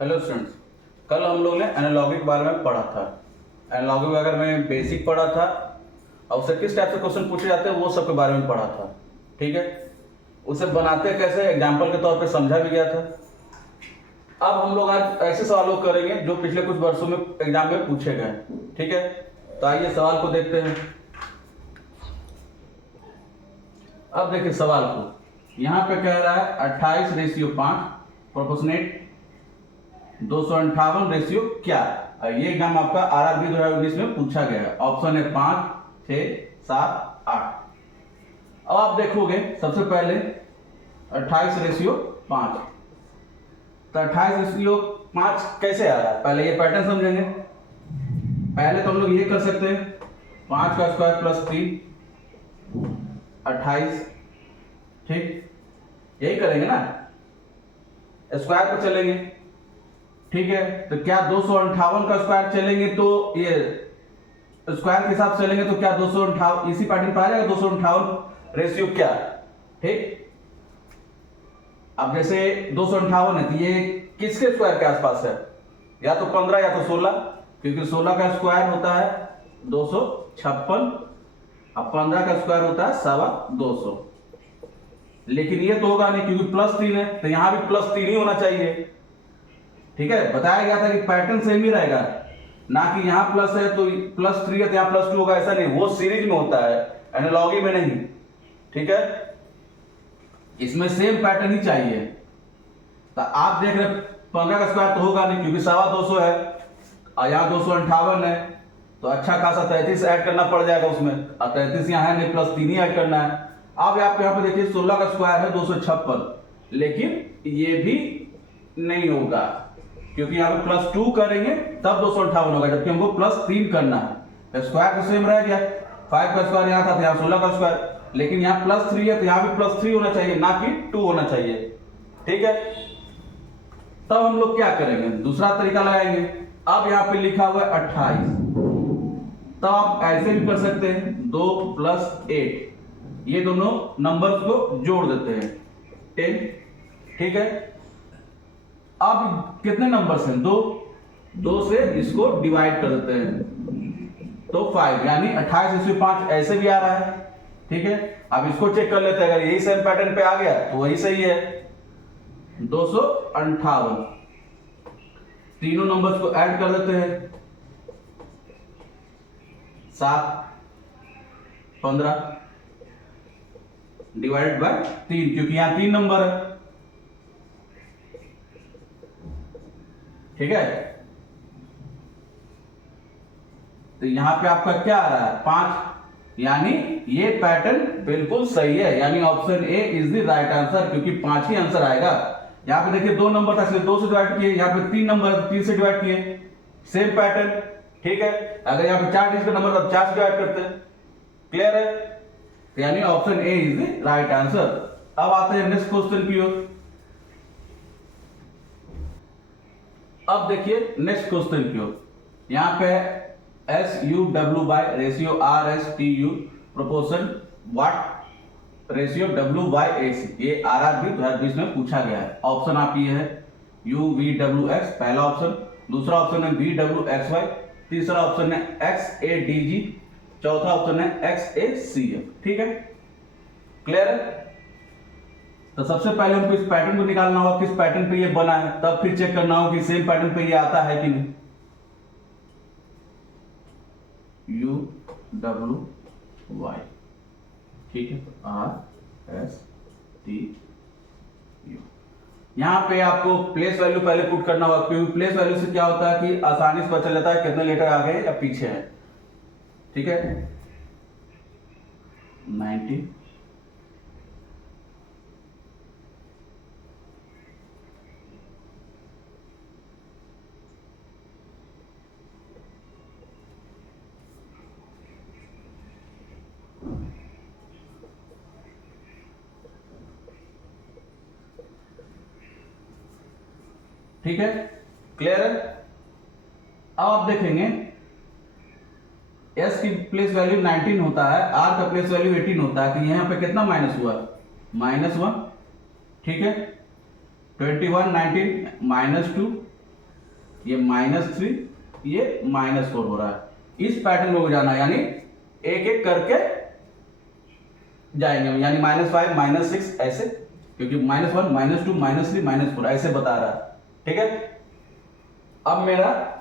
Hello students, कल हम लोग ने एनालॉगी के बारे में पढ़ा था। एनालॉगी वगैरह में बेसिक पढ़ा था और उससे किस टाइप से क्वेश्चन पूछे जाते हैं वो सब के बारे में पढ़ा था। ठीक है, उसे बनाते कैसे एग्जाम्पल के तौर पे समझा भी गया था। अब हम लोग आज ऐसे सवालों को करेंगे जो पिछले कुछ वर्षों में एग्जाम में पूछे गए। ठीक है, तो आइए सवाल को देखते हैं। अब देखिए सवाल को, यहाँ पे कह रहा है 28:5 प्रोपोर्शनेट 258 रेशियो क्या। ये एग्जाम आपका RRB 2019 में पूछा गया है। ऑप्शन है 5, 6, 7, 8। अब आप देखोगे सबसे पहले 28:5। तो 28:5 कैसे आ रहा है, पहले ये पैटर्न समझेंगे। पहले तो हम लोग ये कर सकते हैं 5 का स्क्वायर प्लस 3 28। ठीक, यही करेंगे ना, स्क्वायर पर चलेंगे। ठीक है, तो क्या 258 का स्क्वायर चलेंगे तो ये स्क्वायर के हिसाब से चलेंगे तो क्या 258 इसी पैटर्न पर आ जाएगा 258 रेशियो क्या। ठीक, अब जैसे 258 है तो ये किसके स्क्वायर के आसपास है, या तो 15 या तो 16, क्योंकि 16 का स्क्वायर होता है 256 और 15 का स्क्वायर होता है 250। लेकिन ये तो होगा नहीं क्योंकि +3 है, तो यहां भी +3 ही होना चाहिए। ठीक है, बताया गया था कि पैटर्न सेम ही रहेगा, ना कि यहां प्लस है तो +3 है तो यहां +2 होगा, ऐसा नहीं, वो सीरीज में होता है, एनालॉगी में नहीं। ठीक है, इसमें सेम पैटर्न ही चाहिए। तो आप देख रहे 15 का स्क्वायर तो होगा नहीं क्योंकि 250 है और यहाँ 258 है, तो अच्छा खासा 33 ऐड करना पड़ जाएगा उसमें, और 33 यहाँ है नहीं, +3 ही ऐड करना है। अब आप यहाँ पे देखिए 16 का स्क्वायर है 256, लेकिन ये भी नहीं होगा क्योंकि यहाँ पे +2 करेंगे तब 258 होगा, जबकि हमको +3 करना है। स्क्वायर तो सेम रह गया, 5 का स्क्वायर यहाँ था तो यहाँ 16 का स्क्वायर, लेकिन यहाँ +3 है तो यहाँ भी +3 होना चाहिए, ना कि 2 होना चाहिए। ठीक है, तब हम लोग क्या करेंगे, दूसरा तरीका लगाएंगे। अब यहाँ पे लिखा हुआ है 28, तब आप ऐसे भी कर सकते हैं 2 + 8, ये दोनों नंबर्स को जोड़ देते हैं 10। ठीक है, अब कितने नंबर्स हैं, 2 से इसको डिवाइड कर देते हैं तो 5, यानी 28:5 ऐसे भी आ रहा है। ठीक है, अब इसको चेक कर लेते हैं, अगर यही सेम पैटर्न पे आ गया तो वही सही है। 258, तीनों नंबर्स को ऐड कर देते हैं 7, 15 डिवाइडेड बाय 3, क्योंकि यहां 3 नंबर है। ठीक है, तो यहां पे आपका क्या आ रहा है 5, यानी ये पैटर्न बिल्कुल सही है, यानी option A is the right answer, क्योंकि 5 ही आंसर आएगा। यहां पे देखिए 2 नंबर था इसलिए 2 से डिवाइड किए, यहां पे 3 नंबर 3 से डिवाइड किए, सेम पैटर्न। ठीक है, अगर यहां पे 4 डिजिट का नंबर तो 4 से डिवाइड करते हैं। क्लियर है, तो यानी option A is the right answer. अब आते हैं नेक्स्ट क्वेश्चन की ओर। अब देखिए नेक्स्ट क्वेश्चन की ओर, यहां पे SU/W by ratio RS/TU proportion what ratio W/AC, ये RRB 2020 में पूछा गया है। ऑप्शन आप ये है UV/WX पहला ऑप्शन, दूसरा ऑप्शन है VW/XY, तीसरा ऑप्शन है XADG, चौथा ऑप्शन है XACF। ठीक है, क्लियर है। तो सबसे पहले हमको इस पैटर्न को निकालना होगा, किस पैटर्न पे ये बना है, तब फिर चेक करना होगा कि सेम पैटर्न पे ये आता है कि नहीं। UWY, ठीक है, RSTU। यहां पे आपको प्लेस वैल्यू पहले पुट करना होगा, क्योंकि प्लेस वैल्यू से क्या होता है कि आसानी से पता चल जाता है कितने लेटर आगे या पीछे है। ठीक है, 90, ठीक है, क्लियर है। अब आप देखेंगे S की प्लेस वैल्यू 19 होता है, R का प्लेस वैल्यू 18 होता है, तो यहां पे कितना माइनस हुआ, -1। ठीक है, 21 19 -2 ये -3, ये -4 हो रहा है। इस पैटर्न में हो जाना, यानी एक एक करके जाएंगे, यानी -5 -6 ऐसे, क्योंकि -1 -2 -3 -4 ऐसे बता रहा है। ठीक है, अब मेरा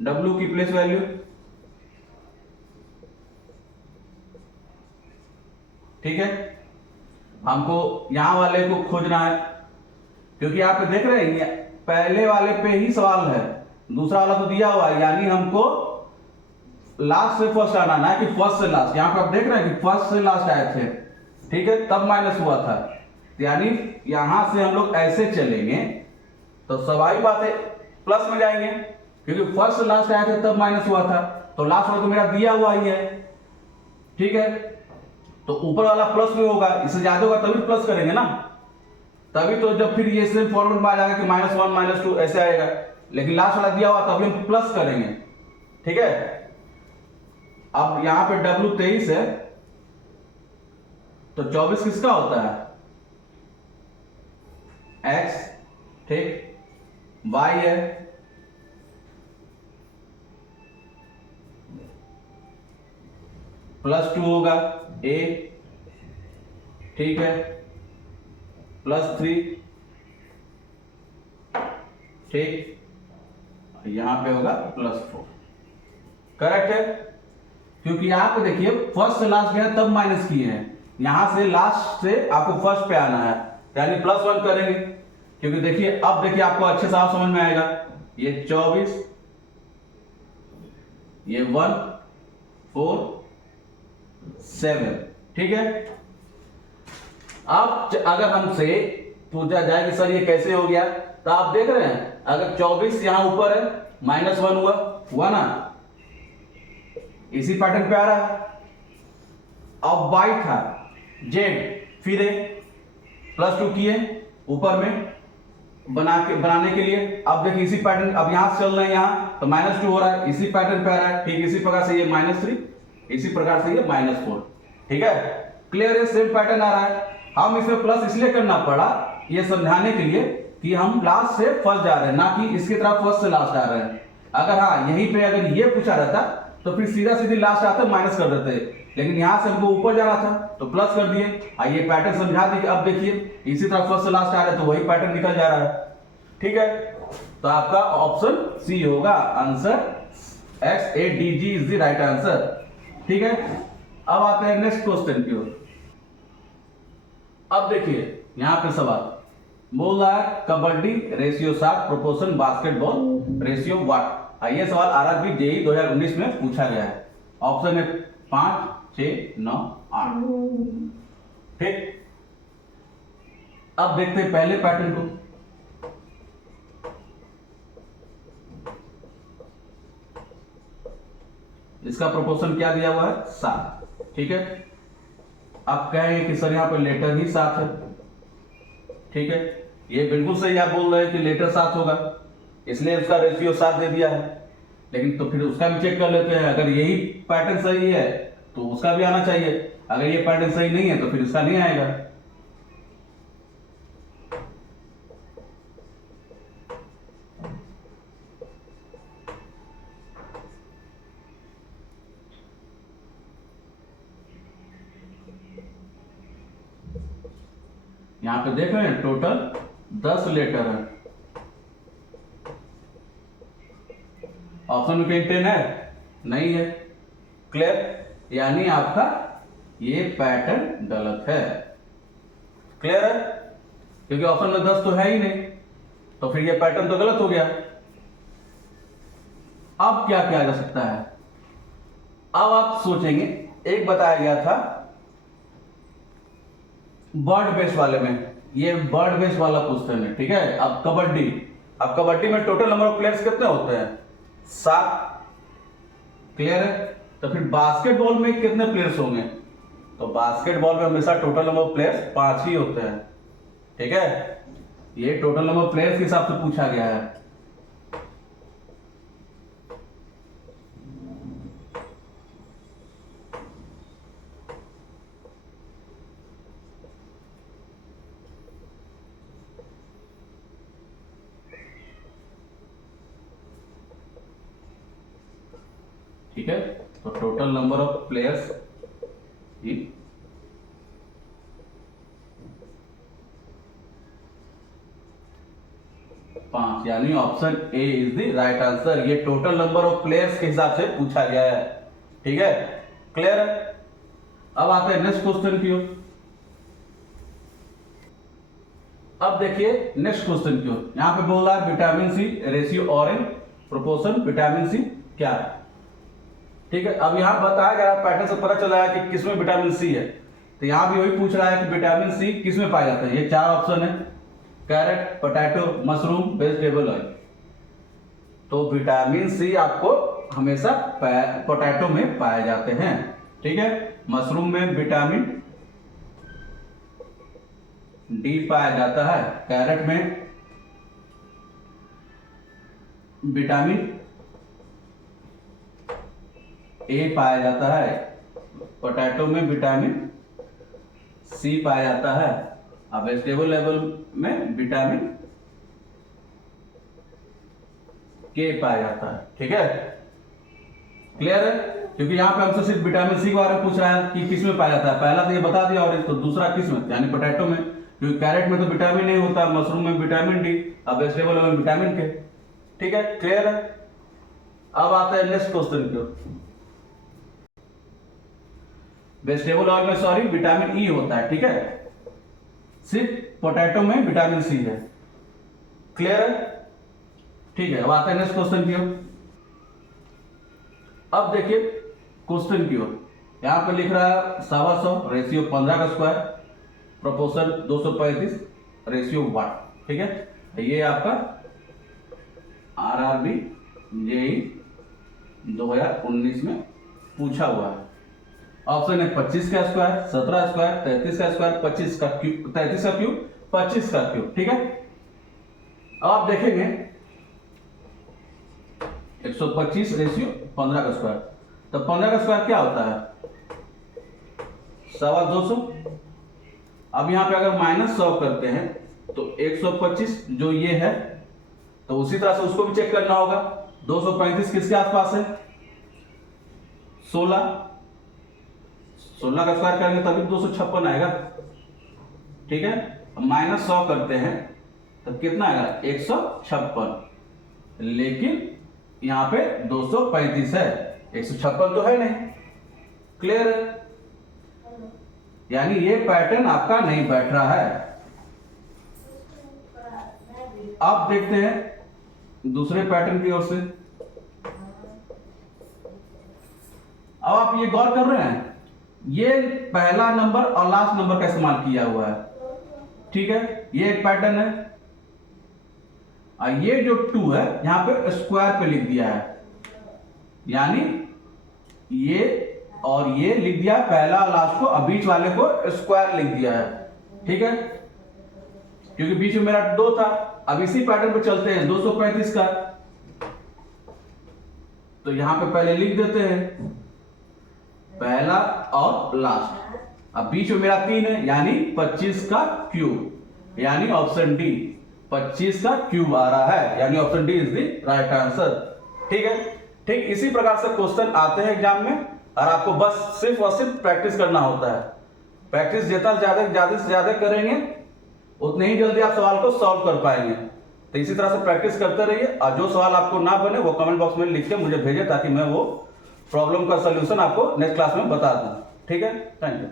W की प्लेस वैल्यू, ठीक है, हमको यहां वाले को खोजना है, क्योंकि आप देख रहे हैं पहले वाले पे ही सवाल है, दूसरा वाला तो दिया हुआ है, यानी हमको लास्ट से फर्स्ट आना ना कि फर्स्ट से लास्ट। यहां पर आप देख रहे हैं कि फर्स्ट से लास्ट आए थे, ठीक है, तब माइनस हुआ था, यानी यहां से हम लोग ऐसे चलेंगे तो स्वाभाविक बात है प्लस में जाएंगे, क्योंकि फर्स्ट से लास्ट आए थे तब माइनस हुआ था, तो लास्ट वाला तो मेरा दिया हुआ ही है। ठीक है, तो ऊपर वाला प्लस में होगा, इससे ज्यादा होगा तभी प्लस करेंगे ना, तभी तो जब फिर ये सेम फॉर्मेट में आ जाएगा कि -1 -2 ऐसे आएगा, लेकिन लास्ट वाला दिया हुआ तभी हम प्लस करेंगे। ठीक है, अब यहां पे W 23 है, तो 24 किसका होता है? X, ठीक, Y है, +2 होगा A, ठीक है, +3, ठीक, यहां पे होगा +4। करेक्ट है, क्योंकि यहां पे देखिए फर्स्ट से लास्ट गया तब माइनस किए हैं, यहां से लास्ट से आपको फर्स्ट पे आना है, यानी +1 करेंगे, क्योंकि देखिए अब देखिए आपको अच्छे से आप समझ में आएगा, ये 24, ये 1 4 7, ठीक है। अब अगर हमसे पूछा जाए कि सर ये कैसे हो गया, तो आप देख रहे हैं अगर 24 यहां ऊपर है -1 हुआ ना, इसी पैटर्न पे आ रहा है। अब y था z, फिर +2 किए ऊपर में बनाने के लिए, अब देखिए इसी पैटर्न, अब यहां से चल रहे हैं, यहां तो -2 हो रहा है, इसी पैटर्न पे आ रहा है, ठीक, इसी प्रकार से ये -3, इसी प्रकार से ये -4, ठीक है, क्लियर है, सेम पैटर्न आ रहा है। हम इसमें प्लस इसलिए करना पड़ा ये समझाने के लिए कि हम लास्ट से फर्स्ट जा रहे हैं, ना कि इसकी तरफ फर्स्ट से लास्ट आ रहे हैं। अगर हाँ यहीं पे अगर ये पूछा रहता तो फिर सीधा सीधी लास्ट आते माइनस कर देते, लेकिन यहां से हमको ऊपर जाना था तो प्लस कर दिए। ये पैटर्न समझा दी, अब देखिए इसी तरह फर्स्ट से लास्ट आ रहे तो वही पैटर्न निकल जा रहा है। ठीक है, तो आपका ऑप्शन सी होगा answer, XADG is the right answer. ठीक है, अब आते हैं नेक्स्ट क्वेश्चन की ओर। अब देखिए यहां पे सवाल बोल रहा है kabaddi ratio 7 proportion basketball ratio what. ये सवाल RRB JEE 2019 में पूछा गया है। ऑप्शन है 5 6 9 8। ठीक, अब देखते हैं पहले पैटर्न को। इसका प्रोपोर्शन क्या दिया हुआ है? 7। ठीक है, अब कहेंगे कि सर यहाँ पर लेटर ही 7 है। ठीक है, ये बिल्कुल सही आप बोल रहे हैं कि लेटर 7 होगा, इसलिए उसका रेशियो 7 दे दिया है। लेकिन तो फिर उसका भी चेक कर लेते हैं, अगर यही पैटर्न सही है तो उसका भी आना चाहिए, अगर ये पैटर्न सही नहीं है तो फिर उसका नहीं आएगा। यहां पे देख रहे हैं टोटल 10 लेटर है, ऑप्शन में कहीं 10 है नहीं है, क्लियर, यानी आपका ये पैटर्न गलत है। क्लियर है, क्योंकि ऑप्शन में 10 तो है ही नहीं, तो फिर ये पैटर्न तो गलत हो गया। अब क्या किया जा सकता है? अब आप सोचेंगे, एक बताया गया था बर्ड बेस वाले में, ये बर्ड बेस वाला क्वेश्चन है। ठीक है, अब कबड्डी में टोटल नंबर ऑफ प्लेयर्स कितने होते हैं? 7। क्लियर है, तो फिर बास्केटबॉल में कितने प्लेयर्स होंगे? तो बास्केटबॉल में हमेशा टोटल नंबर ऑफ प्लेयर्स 5 ही होते हैं। ठीक है, ये टोटल नंबर ऑफ प्लेयर्स के हिसाब से पूछा गया है। ठीक है, तो total number of players in 5, यानी option A is the right answer. ये टोटल नंबर ऑफ प्लेयर्स के हिसाब से पूछा गया है। ठीक है, क्लियर है। अब आते हैं नेक्स्ट क्वेश्चन की ओर। अब देखिए नेक्स्ट क्वेश्चन की ओर, यहां पे बोल रहा है विटामिन सी रेशियो और इन प्रोपोर्शन विटामिन सी क्या है। ठीक है, अब यहां बताया गया पैटर्न से पता चला है कि किसमें विटामिन सी है, तो यहां भी वही पूछ रहा है कि विटामिन सी किसमें पाया जाता है। ये 4 ऑप्शन है, carrot, potato, mushroom, vegetable oil. तो विटामिन सी आपको हमेशा पोटैटो में पाए जाते हैं। ठीक है, मशरूम में विटामिन डी पाया जाता है, कैरेट में विटामिन ए पाया जाता है, पोटैटो में विटामिन सी पाया जाता है, अब वेजिटेबल लेवल में विटामिन के पाया जाता है। ठीक है, क्लियर है, क्योंकि यहां पे हमसे सिर्फ विटामिन सी के बारे में पूछ रहा है कि किस में पाया जाता है। पहला तो ये बता दिया, और तो दूसरा किस में, यानी पोटैटो में, क्योंकि कैरेट में तो विटामिन ए होता है, मशरूम में विटामिन डी, अब वेजिटेबल में विटामिन के। ठीक है, क्लियर है। अब आते हैं नेक्स्ट क्वेश्चन की ओर। वेजिटेबल ऑयल में सॉरी विटामिन ई होता है। ठीक है, सिर्फ पोटैटो में विटामिन सी है। क्लियर है, ठीक है। अब आते हैं नेक्स्ट क्वेश्चन की ओर। अब देखिए क्वेश्चन की ओर, यहां पे लिख रहा है 125 रेशियो 15 का स्क्वायर, प्रोपोर्शन 235 रेशियो 1। ठीक है, ये आपका आरआरबी जेई 2019 में पूछा हुआ है। ऑप्शन है 25 का स्क्वायर, 17 स्क्वायर, 33 का स्क्वायर, 25 का क्यूब, 33 का क्यूब, 25 का क्यूब। ठीक है, अब आप देखेंगे 125 रेशियो 15 का स्क्वायर, तो 15 का स्क्वायर क्या होता है, 250। अब यहां पे अगर -100 करते हैं तो 125 जो ये है, तो उसी तरह से उसको भी चेक करना होगा। 235 किसके आसपास है, 16 का स्क्वायर करेंगे तभी 256 आएगा। ठीक है, -100 करते हैं तो कितना आएगा, 156, लेकिन यहां पे 235 है, 156 तो है नहीं। क्लियर है, यानी ये पैटर्न आपका नहीं बैठ रहा है। अब देखते हैं दूसरे पैटर्न की ओर से। अब आप ये गौर कर रहे हैं, ये पहला नंबर और लास्ट नंबर का इस्तेमाल किया हुआ है। ठीक है, ये एक पैटर्न है, और ये जो 2 है यहां पे स्क्वायर पे लिख दिया है, यानी ये और ये लिख दिया पहला और लास्ट को, और बीच वाले को स्क्वायर लिख दिया है। ठीक है, क्योंकि बीच में मेरा 2 था। अब इसी पैटर्न पे चलते हैं 235 का, तो यहां पे पहले लिख देते हैं पहला और लास्ट, अब बीच में मेरा 3 है, यानी 25 का क्यूब, यानी ऑप्शन डी 25 का क्यूब आ रहा है, यानी option D is the right answer. ठीक है, ठीक इसी प्रकार से क्वेश्चन आते हैं एग्जाम में, और आपको बस सिर्फ और सिर्फ प्रैक्टिस करना होता है। प्रैक्टिस जितना ज्यादा से ज्यादा करेंगे उतने ही जल्दी आप सवाल को सॉल्व कर पाएंगे। तो इसी तरह से प्रैक्टिस करते रहिए, और जो सवाल आपको ना बने वो कमेंट बॉक्स में लिख के मुझे भेजें, ताकि मैं वो प्रॉब्लम का सॉल्यूशन आपको नेक्स्ट क्लास में बता दूं। ठीक है, थैंक यू।